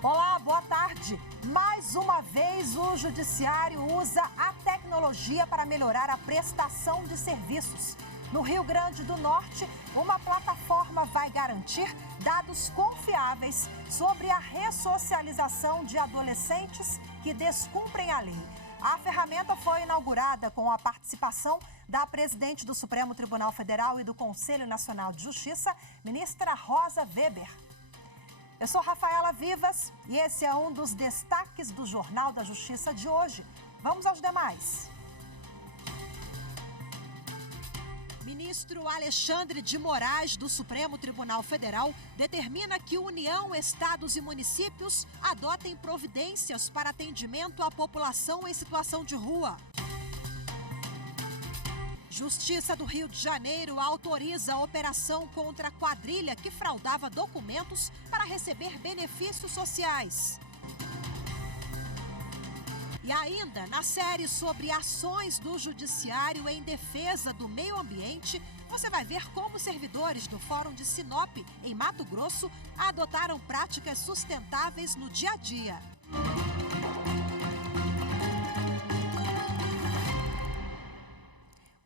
Olá, boa tarde. Mais uma vez, o Judiciário usa a tecnologia para melhorar a prestação de serviços. No Rio Grande do Norte, uma plataforma vai garantir dados confiáveis sobre a ressocialização de adolescentes que descumprem a lei. A ferramenta foi inaugurada com a participação da presidente do Supremo Tribunal Federal e do Conselho Nacional de Justiça, ministra Rosa Weber. Eu sou Rafaela Vivas e esse é um dos destaques do Jornal da Justiça de hoje. Vamos aos demais. Ministro Alexandre de Moraes, do Supremo Tribunal Federal, determina que União, estados e municípios adotem providências para atendimento à população em situação de rua. Justiça do Rio de Janeiro autoriza a operação contra a quadrilha que fraudava documentos para receber benefícios sociais. E ainda, na série sobre ações do Judiciário em defesa do meio ambiente, você vai ver como servidores do Fórum de Sinop, em Mato Grosso, adotaram práticas sustentáveis no dia a dia.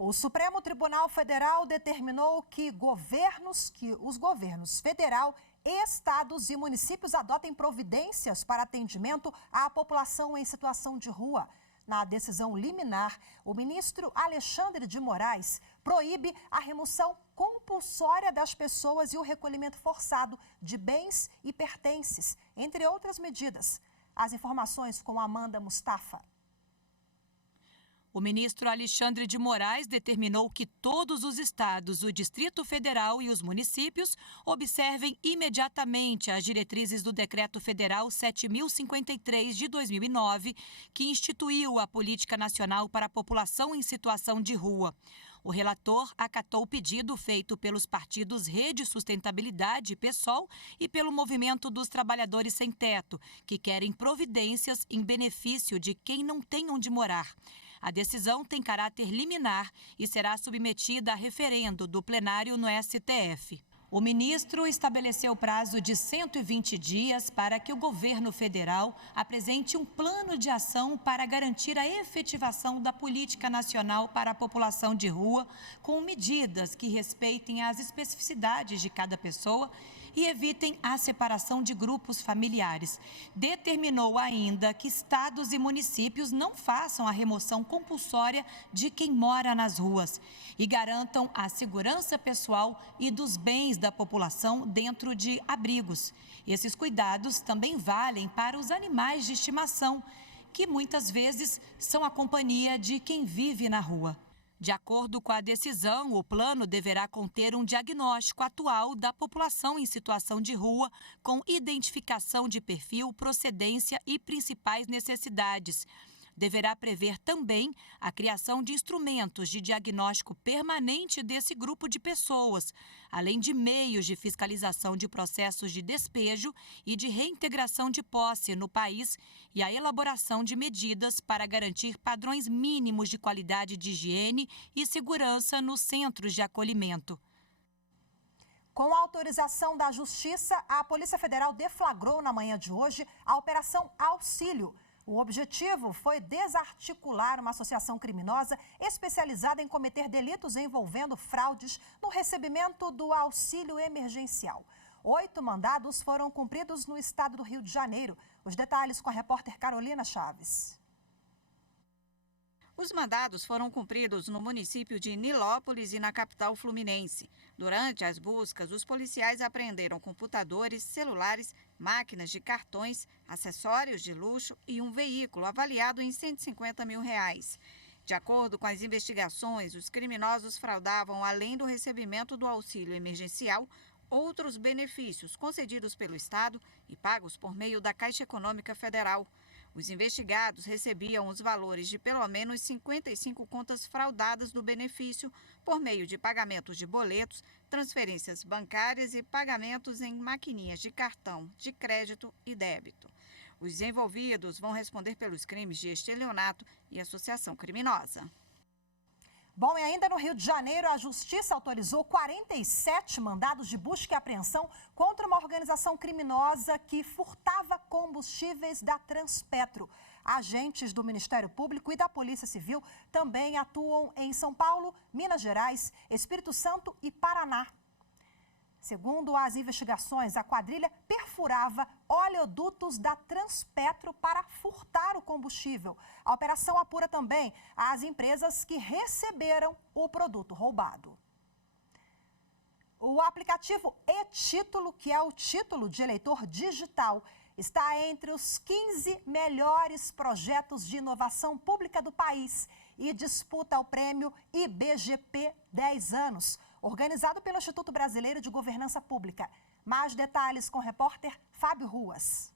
O Supremo Tribunal Federal determinou que os governos federal, estados e municípios adotem providências para atendimento à população em situação de rua. Na decisão liminar, o ministro Alexandre de Moraes proíbe a remoção compulsória das pessoas e o recolhimento forçado de bens e pertences, entre outras medidas. As informações com Amanda Mustafa. O ministro Alexandre de Moraes determinou que todos os estados, o Distrito Federal e os municípios observem imediatamente as diretrizes do Decreto Federal 7.053 de 2009, que instituiu a Política Nacional para a População em Situação de Rua. O relator acatou o pedido feito pelos partidos Rede Sustentabilidade, PSOL, e pelo Movimento dos Trabalhadores Sem Teto, que querem providências em benefício de quem não tem onde morar. A decisão tem caráter liminar e será submetida a referendo do plenário no STF. O ministro estabeleceu prazo de 120 dias para que o governo federal apresente um plano de ação para garantir a efetivação da Política Nacional para a População de Rua, com medidas que respeitem as especificidades de cada pessoa e evitem a separação de grupos familiares. Determinou ainda que estados e municípios não façam a remoção compulsória de quem mora nas ruas e garantam a segurança pessoal e dos bens da população dentro de abrigos. Esses cuidados também valem para os animais de estimação, que muitas vezes são a companhia de quem vive na rua. De acordo com a decisão, o plano deverá conter um diagnóstico atual da população em situação de rua, com identificação de perfil, procedência e principais necessidades. Deverá prever também a criação de instrumentos de diagnóstico permanente desse grupo de pessoas, além de meios de fiscalização de processos de despejo e de reintegração de posse no país e a elaboração de medidas para garantir padrões mínimos de qualidade de higiene e segurança nos centros de acolhimento. Com a autorização da Justiça, a Polícia Federal deflagrou na manhã de hoje a Operação Auxílio. O objetivo foi desarticular uma associação criminosa especializada em cometer delitos envolvendo fraudes no recebimento do auxílio emergencial. 8 mandados foram cumpridos no estado do Rio de Janeiro. Os detalhes com a repórter Carolina Chaves. Os mandados foram cumpridos no município de Nilópolis e na capital fluminense. Durante as buscas, os policiais apreenderam computadores, celulares, máquinas de cartões, acessórios de luxo e um veículo avaliado em R$150 mil. De acordo com as investigações, os criminosos fraudavam, além do recebimento do auxílio emergencial, outros benefícios concedidos pelo Estado e pagos por meio da Caixa Econômica Federal. Os investigados recebiam os valores de pelo menos 55 contas fraudadas do benefício por meio de pagamentos de boletos, transferências bancárias e pagamentos em maquininhas de cartão, de crédito e débito. Os envolvidos vão responder pelos crimes de estelionato e associação criminosa. Bom, e ainda no Rio de Janeiro, a Justiça autorizou 47 mandados de busca e apreensão contra uma organização criminosa que furtava combustíveis da Transpetro. Agentes do Ministério Público e da Polícia Civil também atuam em São Paulo, Minas Gerais, Espírito Santo e Paraná. Segundo as investigações, a quadrilha perfurava oleodutos da Transpetro para furtar o combustível. A operação apura também as empresas que receberam o produto roubado. O aplicativo e-Título, que é o título de eleitor digital, está entre os 15 melhores projetos de inovação pública do país e disputa o prêmio IBGP 10 anos, organizado pelo Instituto Brasileiro de Governança Pública. Mais detalhes com o repórter Fábio Ruas.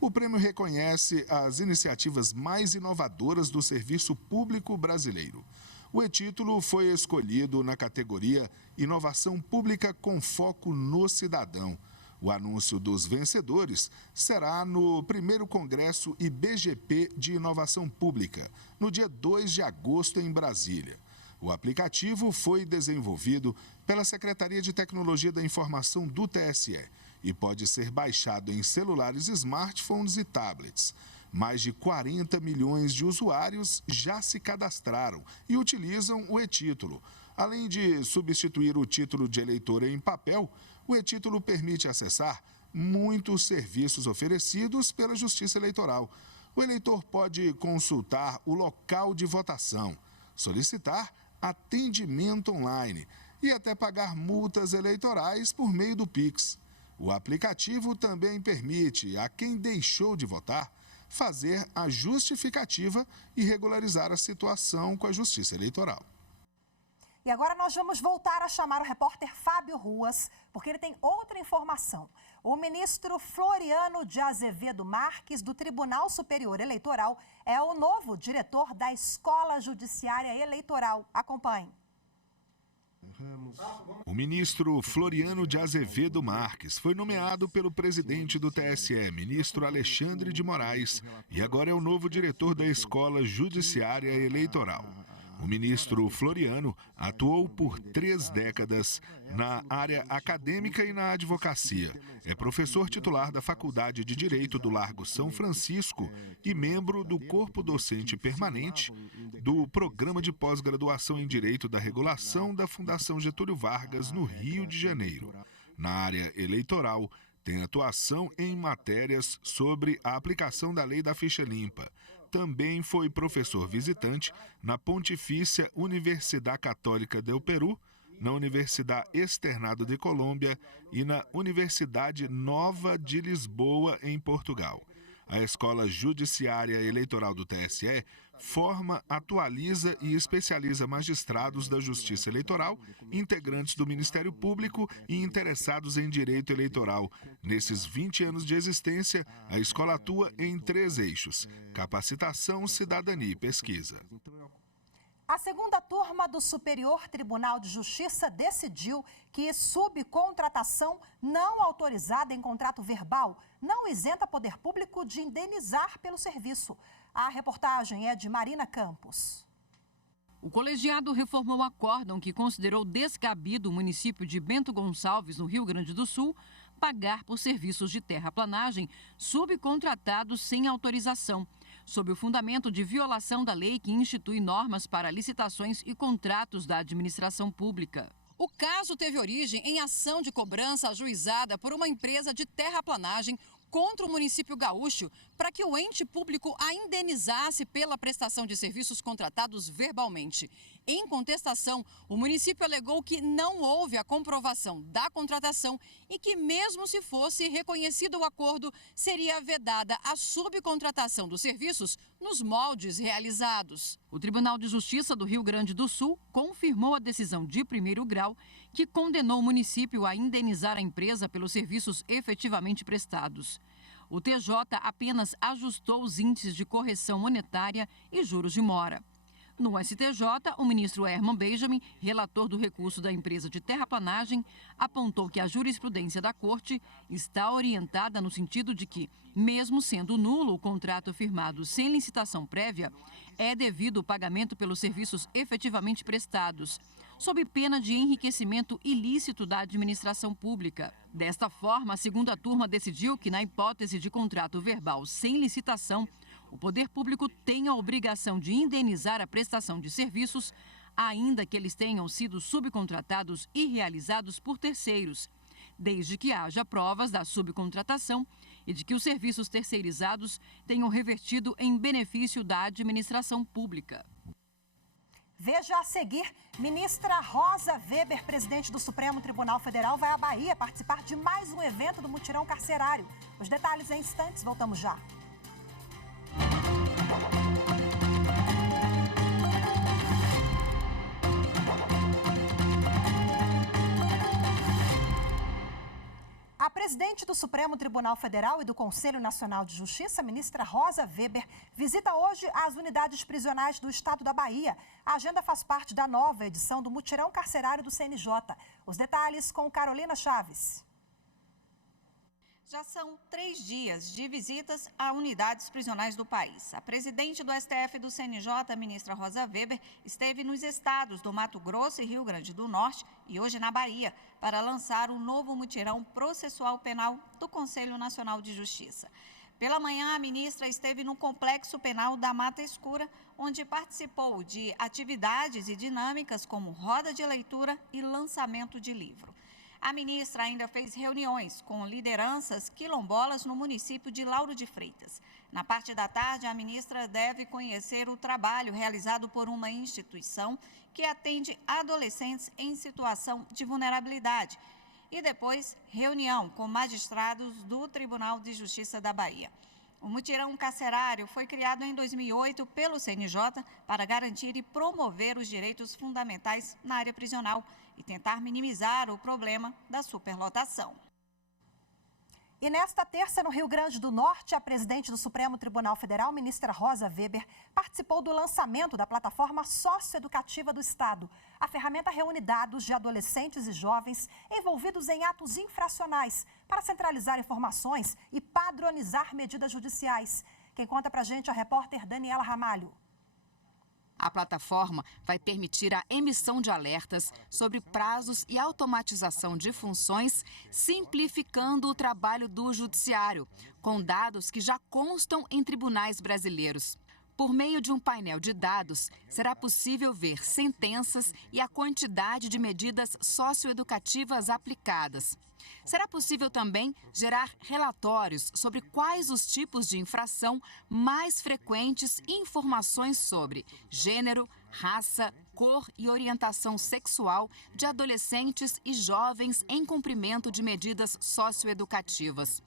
O prêmio reconhece as iniciativas mais inovadoras do serviço público brasileiro. O e-Título foi escolhido na categoria Inovação Pública com Foco no Cidadão. O anúncio dos vencedores será no primeiro Congresso IBGP de Inovação Pública, no dia 2 de agosto em Brasília. O aplicativo foi desenvolvido pela Secretaria de Tecnologia da Informação do TSE e pode ser baixado em celulares, smartphones e tablets. Mais de 40 milhões de usuários já se cadastraram e utilizam o e-Título. Além de substituir o título de eleitor em papel, o e-Título permite acessar muitos serviços oferecidos pela Justiça Eleitoral. O eleitor pode consultar o local de votação, solicitar atendimento online e até pagar multas eleitorais por meio do Pix. O aplicativo também permite a quem deixou de votar fazer a justificativa e regularizar a situação com a Justiça Eleitoral. E agora nós vamos voltar a chamar o repórter Fábio Ruas, porque ele tem outra informação. O ministro Floriano de Azevedo Marques, do Tribunal Superior Eleitoral, é o novo diretor da Escola Judiciária Eleitoral. Acompanhe. O ministro Floriano de Azevedo Marques foi nomeado pelo presidente do TSE, ministro Alexandre de Moraes, e agora é o novo diretor da Escola Judiciária Eleitoral. O ministro Floriano atuou por 3 décadas na área acadêmica e na advocacia. É professor titular da Faculdade de Direito do Largo São Francisco e membro do corpo docente permanente do Programa de Pós-Graduação em Direito da Regulação da Fundação Getúlio Vargas, no Rio de Janeiro. Na área eleitoral, tem atuação em matérias sobre a aplicação da Lei da Ficha Limpa. Também foi professor visitante na Pontifícia Universidade Católica del Peru, na Universidade Externado de Colômbia e na Universidade Nova de Lisboa, em Portugal. A Escola Judiciária Eleitoral do TSE forma, atualiza e especializa magistrados da Justiça Eleitoral, integrantes do Ministério Público e interessados em direito eleitoral. Nesses 20 anos de existência, a escola atua em 3 eixos: capacitação, cidadania e pesquisa. A segunda turma do Superior Tribunal de Justiça decidiu que subcontratação não autorizada em contrato verbal não isenta poder público de indenizar pelo serviço. A reportagem é de Marina Campos. O colegiado reformou o acórdão que considerou descabido o município de Bento Gonçalves, no Rio Grande do Sul, pagar por serviços de terraplanagem subcontratados sem autorização, sob o fundamento de violação da lei que institui normas para licitações e contratos da administração pública. O caso teve origem em ação de cobrança ajuizada por uma empresa de terraplanagem contra o município gaúcho para que o ente público a indenizasse pela prestação de serviços contratados verbalmente. Em contestação, o município alegou que não houve a comprovação da contratação e que, mesmo se fosse reconhecido o acordo, seria vedada a subcontratação dos serviços nos moldes realizados. O Tribunal de Justiça do Rio Grande do Sul confirmou a decisão de primeiro grau que condenou o município a indenizar a empresa pelos serviços efetivamente prestados. O TJ apenas ajustou os índices de correção monetária e juros de mora. No STJ, o ministro Herman Benjamin, relator do recurso da empresa de terraplanagem, apontou que a jurisprudência da Corte está orientada no sentido de que, mesmo sendo nulo o contrato firmado sem licitação prévia, é devido o pagamento pelos serviços efetivamente prestados, sob pena de enriquecimento ilícito da administração pública. Desta forma, a segunda turma decidiu que, na hipótese de contrato verbal sem licitação, o poder público tem a obrigação de indenizar a prestação de serviços, ainda que eles tenham sido subcontratados e realizados por terceiros, desde que haja provas da subcontratação e de que os serviços terceirizados tenham revertido em benefício da administração pública. Veja a seguir, ministra Rosa Weber, presidente do Supremo Tribunal Federal, vai à Bahia participar de mais um evento do mutirão carcerário. Os detalhes em instantes, voltamos já. A presidente do Supremo Tribunal Federal e do Conselho Nacional de Justiça, ministra Rosa Weber, visita hoje as unidades prisionais do estado da Bahia. A agenda faz parte da nova edição do mutirão carcerário do CNJ. Os detalhes com Carolina Chaves. Já são 3 dias de visitas a unidades prisionais do país. A presidente do STF e do CNJ, a ministra Rosa Weber, esteve nos estados do Mato Grosso e Rio Grande do Norte e hoje na Bahia, para lançar o novo mutirão processual penal do Conselho Nacional de Justiça. Pela manhã, a ministra esteve no Complexo Penal da Mata Escura, onde participou de atividades e dinâmicas como roda de leitura e lançamento de livro. A ministra ainda fez reuniões com lideranças quilombolas no município de Lauro de Freitas. Na parte da tarde, a ministra deve conhecer o trabalho realizado por uma instituição que atende adolescentes em situação de vulnerabilidade. E depois, reunião com magistrados do Tribunal de Justiça da Bahia. O mutirão carcerário foi criado em 2008 pelo CNJ para garantir e promover os direitos fundamentais na área prisional e tentar minimizar o problema da superlotação. E nesta terça, no Rio Grande do Norte, a presidente do Supremo Tribunal Federal, ministra Rosa Weber, participou do lançamento da plataforma socioeducativa do Estado. A ferramenta reúne dados de adolescentes e jovens envolvidos em atos infracionais para centralizar informações e padronizar medidas judiciais. Quem conta pra gente é a repórter Daniela Ramalho. A plataforma vai permitir a emissão de alertas sobre prazos e automatização de funções, simplificando o trabalho do judiciário, com dados que já constam em tribunais brasileiros. Por meio de um painel de dados, será possível ver sentenças e a quantidade de medidas socioeducativas aplicadas. Será possível também gerar relatórios sobre quais os tipos de infração mais frequentes e informações sobre gênero, raça, cor e orientação sexual de adolescentes e jovens em cumprimento de medidas socioeducativas.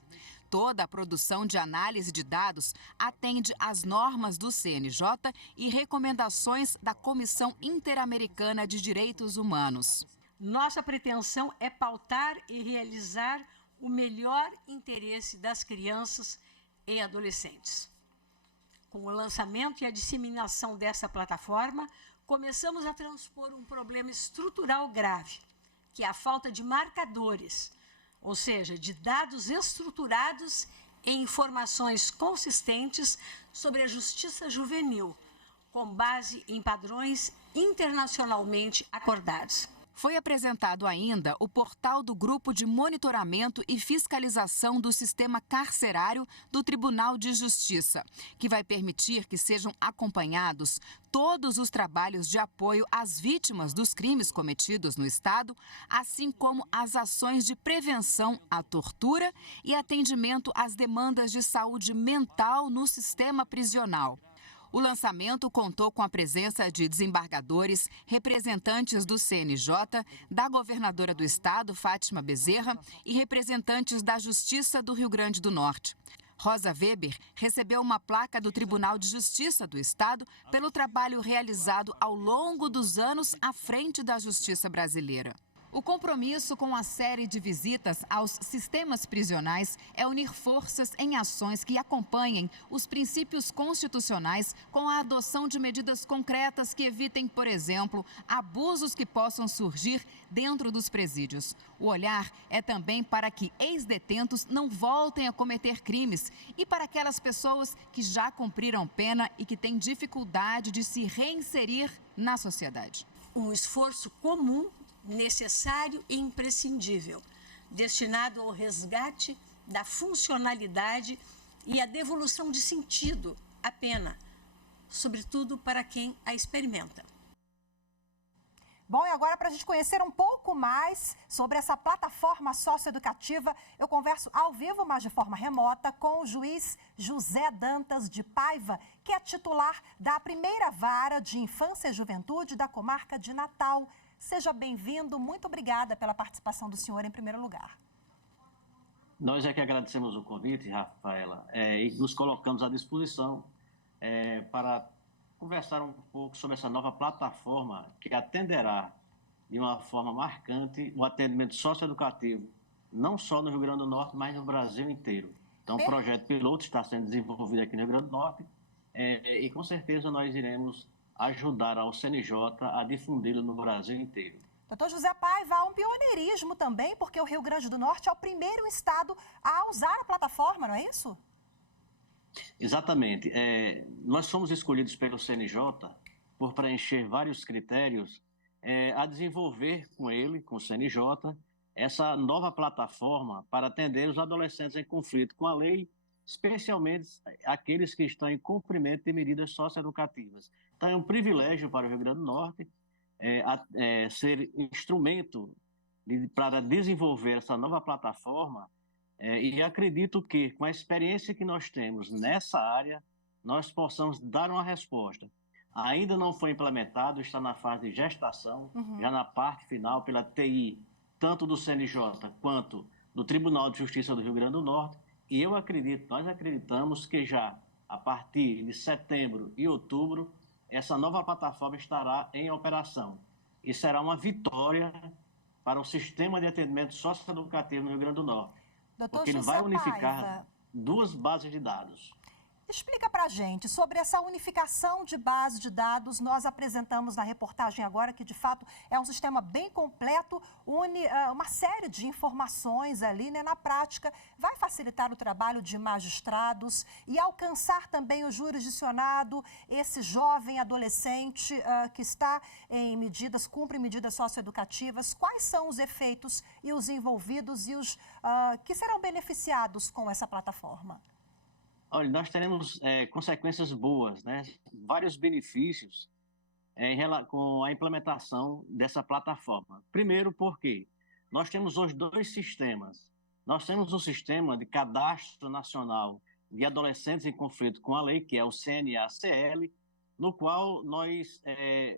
Toda a produção de análise de dados atende às normas do CNJ e recomendações da Comissão Interamericana de Direitos Humanos. Nossa pretensão é pautar e realizar o melhor interesse das crianças e adolescentes. Com o lançamento e a disseminação dessa plataforma, começamos a transpor um problema estrutural grave, que é a falta de marcadores, ou seja, de dados estruturados e informações consistentes sobre a justiça juvenil, com base em padrões internacionalmente acordados. Foi apresentado ainda o portal do Grupo de Monitoramento e Fiscalização do Sistema Carcerário do Tribunal de Justiça, que vai permitir que sejam acompanhados todos os trabalhos de apoio às vítimas dos crimes cometidos no Estado, assim como as ações de prevenção à tortura e atendimento às demandas de saúde mental no sistema prisional. O lançamento contou com a presença de desembargadores, representantes do CNJ, da governadora do estado, Fátima Bezerra, e representantes da Justiça do Rio Grande do Norte. Rosa Weber recebeu uma placa do Tribunal de Justiça do Estado pelo trabalho realizado ao longo dos anos à frente da Justiça brasileira. O compromisso com a série de visitas aos sistemas prisionais é unir forças em ações que acompanhem os princípios constitucionais com a adoção de medidas concretas que evitem, por exemplo, abusos que possam surgir dentro dos presídios. O olhar é também para que ex-detentos não voltem a cometer crimes e para aquelas pessoas que já cumpriram pena e que têm dificuldade de se reinserir na sociedade. Um esforço comum, necessário e imprescindível, destinado ao resgate da funcionalidade e à devolução de sentido à pena, sobretudo para quem a experimenta. Bom, e agora, para a gente conhecer um pouco mais sobre essa plataforma socioeducativa, eu converso ao vivo, mas de forma remota, com o juiz José Dantas de Paiva, que é titular da primeira vara de infância e juventude da comarca de Natal. Seja bem-vindo, muito obrigada pela participação do senhor em primeiro lugar. Nós é que agradecemos o convite, Rafaela, e nos colocamos à disposição para conversar um pouco sobre essa nova plataforma que atenderá de uma forma marcante o atendimento socioeducativo, não só no Rio Grande do Norte, mas no Brasil inteiro. Então, o projeto piloto está sendo desenvolvido aqui no Rio Grande do Norte e, com certeza, nós iremos ajudar ao CNJ a difundi-lo no Brasil inteiro. Doutor José Paiva, há um pioneirismo também, porque o Rio Grande do Norte é o primeiro estado a usar a plataforma, não é isso? Exatamente. Nós fomos escolhidos pelo CNJ por preencher vários critérios a desenvolver com ele, com o CNJ, essa nova plataforma para atender os adolescentes em conflito com a lei, especialmente aqueles que estão em cumprimento de medidas socioeducativas. Então, é um privilégio para o Rio Grande do Norte ser instrumento para desenvolver essa nova plataforma e acredito que, com a experiência que nós temos nessa área, nós possamos dar uma resposta. Ainda não foi implementado, está na fase de gestação, já na parte final pela TI, tanto do CNJ quanto do Tribunal de Justiça do Rio Grande do Norte, e nós acreditamos que já a partir de setembro e outubro, essa nova plataforma estará em operação. E será uma vitória para o sistema de atendimento socioeducativo no Rio Grande do Norte. Doutor Porque ele José vai unificar Paiva, duas bases de dados. explica para a gente sobre essa unificação de base de dados. Nós apresentamos na reportagem agora que, de fato, é um sistema bem completo, une uma série de informações ali, né? Na prática, vai facilitar o trabalho de magistrados e alcançar também o jurisdicionado, esse jovem adolescente que está em cumpre medidas socioeducativas. Quais são os efeitos e os envolvidos e os que serão beneficiados com essa plataforma? Olha, nós teremos consequências boas, né? Vários benefícios com a implementação dessa plataforma. Primeiro, porque nós temos hoje dois sistemas. Nós temos um sistema de cadastro nacional de adolescentes em conflito com a lei, que é o CNA-CL, no qual nós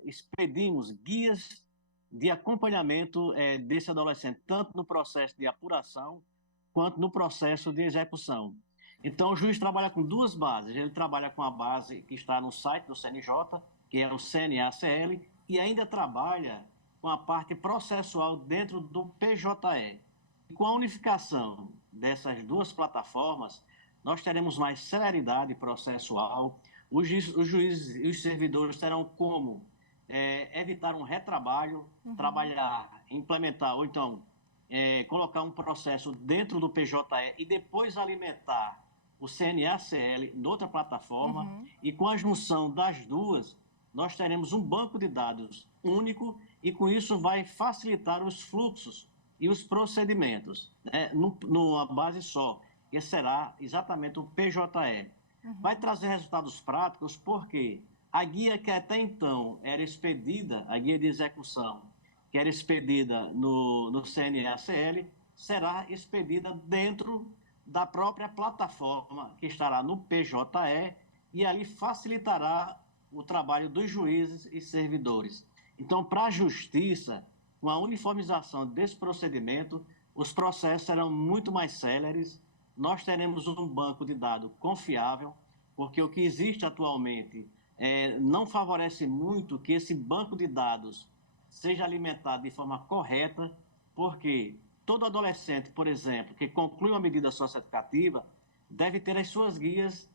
expedimos guias de acompanhamento desse adolescente, tanto no processo de apuração quanto no processo de execução. Então, o juiz trabalha com duas bases. Ele trabalha com a base que está no site do CNJ, que é o CNA-CL, e ainda trabalha com a parte processual dentro do PJE. E com a unificação dessas duas plataformas, nós teremos mais celeridade processual. Os juízes e os servidores terão como evitar um retrabalho, trabalhar, implementar, ou então colocar um processo dentro do PJE e depois alimentar o CNA-CL noutra plataforma, e com a junção das duas, nós teremos um banco de dados único e com isso vai facilitar os fluxos e os procedimentos, né, numa base só, que será exatamente o PJE. Vai trazer resultados práticos porque a guia que até então era expedida, a guia de execução, que era expedida no CNA-CL, será expedida dentro da própria plataforma que estará no PJE e ali facilitará o trabalho dos juízes e servidores. Então, para a Justiça, com a uniformização desse procedimento, os processos serão muito mais céleres, nós teremos um banco de dados confiável, porque o que existe atualmente não favorece muito que esse banco de dados seja alimentado de forma correta porque todo adolescente, por exemplo, que conclui uma medida socioeducativa, deve ter as suas guias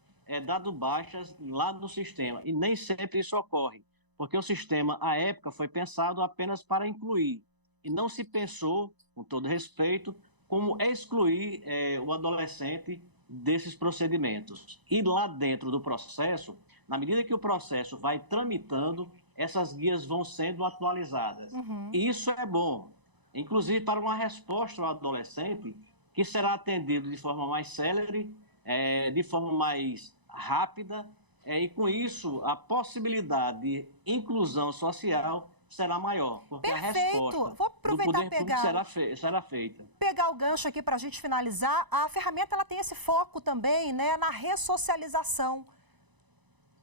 dado baixas lá no sistema. E nem sempre isso ocorre, porque o sistema, à época, foi pensado apenas para incluir. E não se pensou, com todo respeito, como excluir o adolescente desses procedimentos. E lá dentro do processo, na medida que o processo vai tramitando, essas guias vão sendo atualizadas. E isso é bom, inclusive para uma resposta ao adolescente que será atendido de forma mais célere, de forma mais rápida, e com isso a possibilidade de inclusão social será maior, porque Perfeito. A resposta Vou aproveitar do poder público será feita. Pegar o gancho aqui para a gente finalizar, a ferramenta ela tem esse foco também, né, na ressocialização.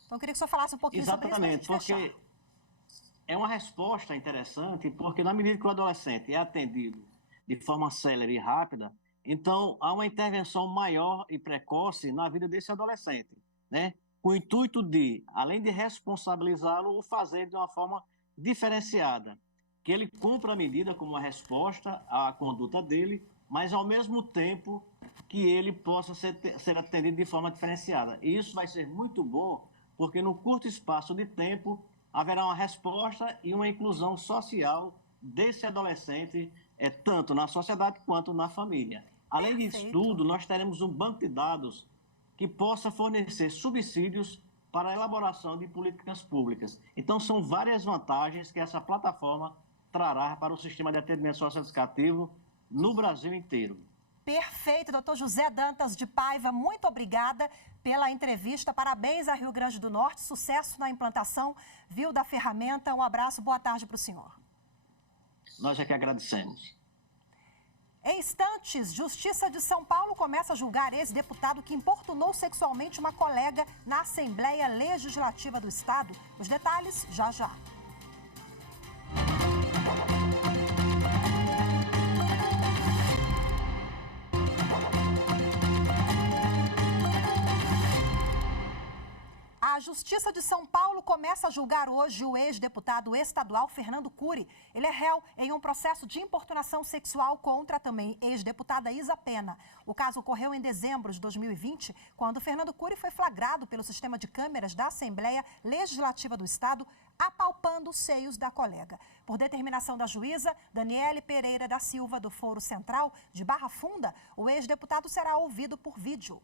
Então eu queria que o senhor falasse um pouquinho sobre isso. Exatamente, porque é uma resposta interessante, porque na medida que o adolescente é atendido de forma célere e rápida, então há uma intervenção maior e precoce na vida desse adolescente, né? Com o intuito de, além de responsabilizá-lo, o fazer de uma forma diferenciada, que ele cumpra a medida como uma resposta à conduta dele, mas ao mesmo tempo que ele possa ser atendido de forma diferenciada. E isso vai ser muito bom, porque no curto espaço de tempo haverá uma resposta e uma inclusão social desse adolescente, tanto na sociedade quanto na família. Além disso tudo, nós teremos um banco de dados que possa fornecer subsídios para a elaboração de políticas públicas. Então, são várias vantagens que essa plataforma trará para o sistema de atendimento socioeducativo no Brasil inteiro. Perfeito, doutor José Dantas de Paiva, muito obrigada pela entrevista. Parabéns a Rio Grande do Norte, sucesso na implantação, viu, da ferramenta. Um abraço, boa tarde para o senhor. Nós é que agradecemos. Em instantes, Justiça de São Paulo começa a julgar ex-deputado que importunou sexualmente uma colega na Assembleia Legislativa do Estado. Os detalhes já já. A Justiça de São Paulo começa a julgar hoje o ex-deputado estadual Fernando Cury. Ele é réu em um processo de importunação sexual contra a também ex-deputada Isa Pena. O caso ocorreu em dezembro de 2020, quando Fernando Cury foi flagrado pelo sistema de câmeras da Assembleia Legislativa do Estado, apalpando os seios da colega. Por determinação da juíza Daniele Pereira da Silva, do Foro Central de Barra Funda, o ex-deputado será ouvido por vídeo.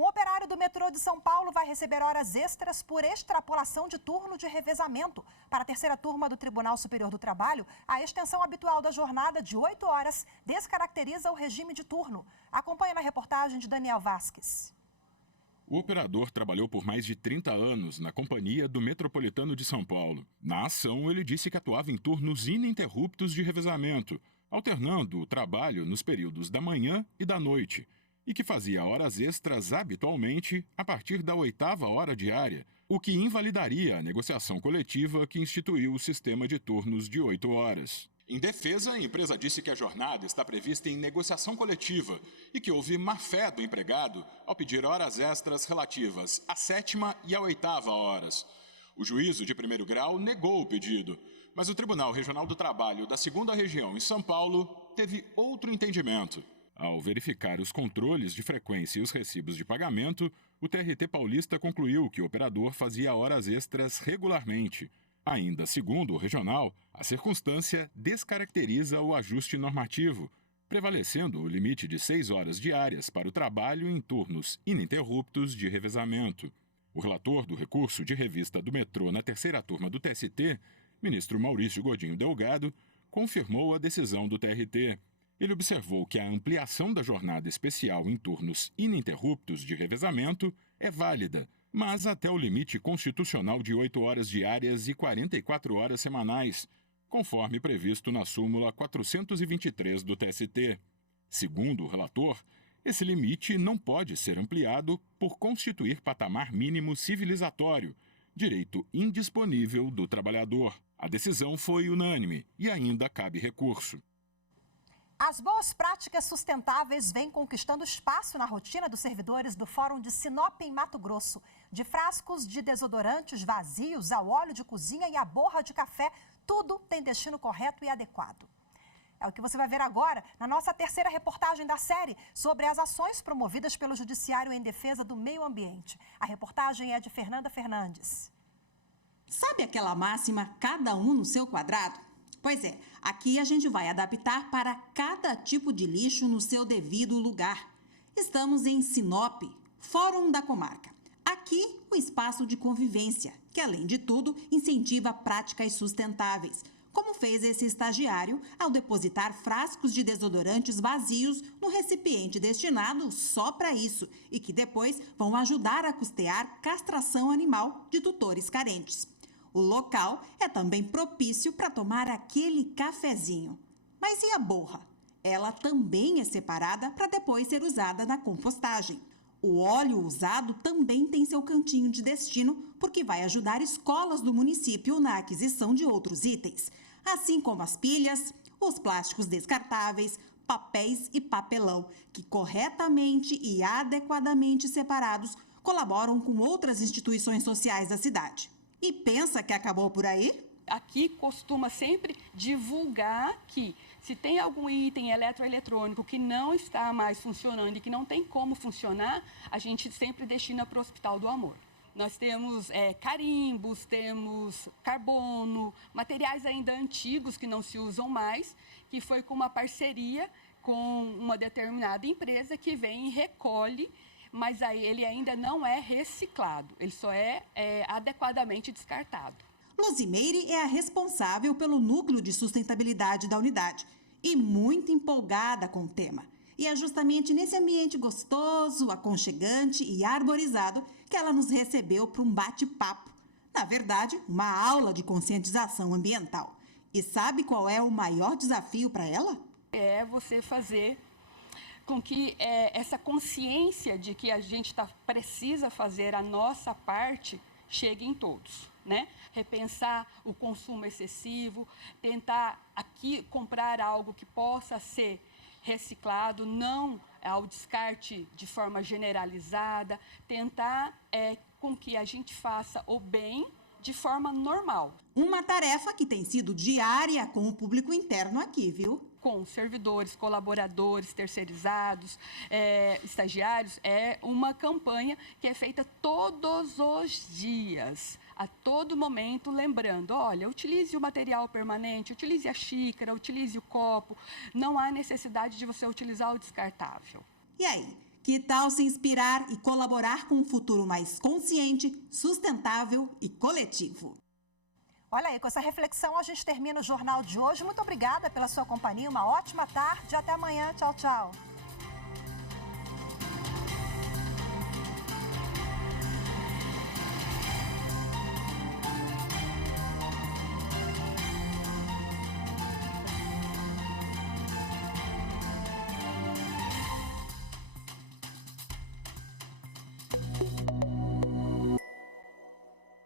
Um operário do metrô de São Paulo vai receber horas extras por extrapolação de turno de revezamento. Para a terceira turma do Tribunal Superior do Trabalho, a extensão habitual da jornada de 8 horas descaracteriza o regime de turno. Acompanhe na reportagem de Daniel Vasques. O operador trabalhou por mais de 30 anos na Companhia do Metropolitano de São Paulo. Na ação, ele disse que atuava em turnos ininterruptos de revezamento, alternando o trabalho nos períodos da manhã e da noite, e que fazia horas extras habitualmente a partir da 8ª hora diária, o que invalidaria a negociação coletiva que instituiu o sistema de turnos de 8 horas. Em defesa, a empresa disse que a jornada está prevista em negociação coletiva e que houve má-fé do empregado ao pedir horas extras relativas à 7ª e à 8ª horas. O juízo de primeiro grau negou o pedido, mas o Tribunal Regional do Trabalho da 2ª Região em São Paulo teve outro entendimento. Ao verificar os controles de frequência e os recibos de pagamento, o TRT paulista concluiu que o operador fazia horas extras regularmente. Ainda segundo o regional, a circunstância descaracteriza o ajuste normativo, prevalecendo o limite de 6 horas diárias para o trabalho em turnos ininterruptos de revezamento. O relator do recurso de revista do metrô na terceira turma do TST, ministro Maurício Godinho Delgado, confirmou a decisão do TRT. Ele observou que a ampliação da jornada especial em turnos ininterruptos de revezamento é válida, mas até o limite constitucional de 8 horas diárias e 44 horas semanais, conforme previsto na súmula 423 do TST. Segundo o relator, esse limite não pode ser ampliado por constituir patamar mínimo civilizatório, direito indisponível do trabalhador. A decisão foi unânime e ainda cabe recurso. As boas práticas sustentáveis vêm conquistando espaço na rotina dos servidores do Fórum de Sinop, em Mato Grosso. De frascos de desodorantes vazios ao óleo de cozinha e à borra de café, tudo tem destino correto e adequado. É o que você vai ver agora na nossa terceira reportagem da série sobre as ações promovidas pelo Judiciário em defesa do meio ambiente. A reportagem é de Fernanda Fernandes. Sabe aquela máxima, cada um no seu quadrado? Pois é, aqui a gente vai adaptar para cada tipo de lixo no seu devido lugar. Estamos em Sinop, Fórum da Comarca. Aqui, o espaço de convivência, que além de tudo, incentiva práticas sustentáveis, como fez esse estagiário ao depositar frascos de desodorantes vazios no recipiente destinado só para isso e que depois vão ajudar a custear castração animal de tutores carentes. O local é também propício para tomar aquele cafezinho. Mas e a borra? Ela também é separada para depois ser usada na compostagem. O óleo usado também tem seu cantinho de destino, porque vai ajudar escolas do município na aquisição de outros itens, assim como as pilhas, os plásticos descartáveis, papéis e papelão, que corretamente e adequadamente separados colaboram com outras instituições sociais da cidade. E pensa que acabou por aí? Aqui costuma sempre divulgar que se tem algum item eletroeletrônico que não está mais funcionando e que não tem como funcionar, a gente sempre destina para o Hospital do Amor. Nós temos carimbos, temos carbono, materiais ainda antigos que não se usam mais, que foi com uma parceria com uma determinada empresa que vem e recolhe, mas aí ele ainda não é reciclado, ele só é adequadamente descartado. Luzimeire é a responsável pelo núcleo de sustentabilidade da unidade e muito empolgada com o tema. E é justamente nesse ambiente gostoso, aconchegante e arborizado que ela nos recebeu para um bate-papo. Na verdade, uma aula de conscientização ambiental. E sabe qual é o maior desafio para ela? É você fazer com que essa consciência de que a gente precisa fazer a nossa parte chegue em todos. Né? Repensar o consumo excessivo, tentar aqui comprar algo que possa ser reciclado, não ao descarte de forma generalizada, tentar com que a gente faça o bem de forma normal. Uma tarefa que tem sido diária com o público interno aqui, viu? Com servidores, colaboradores, terceirizados, estagiários, é uma campanha que é feita todos os dias, a todo momento, lembrando, olha, utilize o material permanente, utilize a xícara, utilize o copo, não há necessidade de você utilizar o descartável. E aí, que tal se inspirar e colaborar com um futuro mais consciente, sustentável e coletivo? Olha aí, com essa reflexão a gente termina o Jornal de hoje. Muito obrigada pela sua companhia, uma ótima tarde e até amanhã. Tchau, tchau.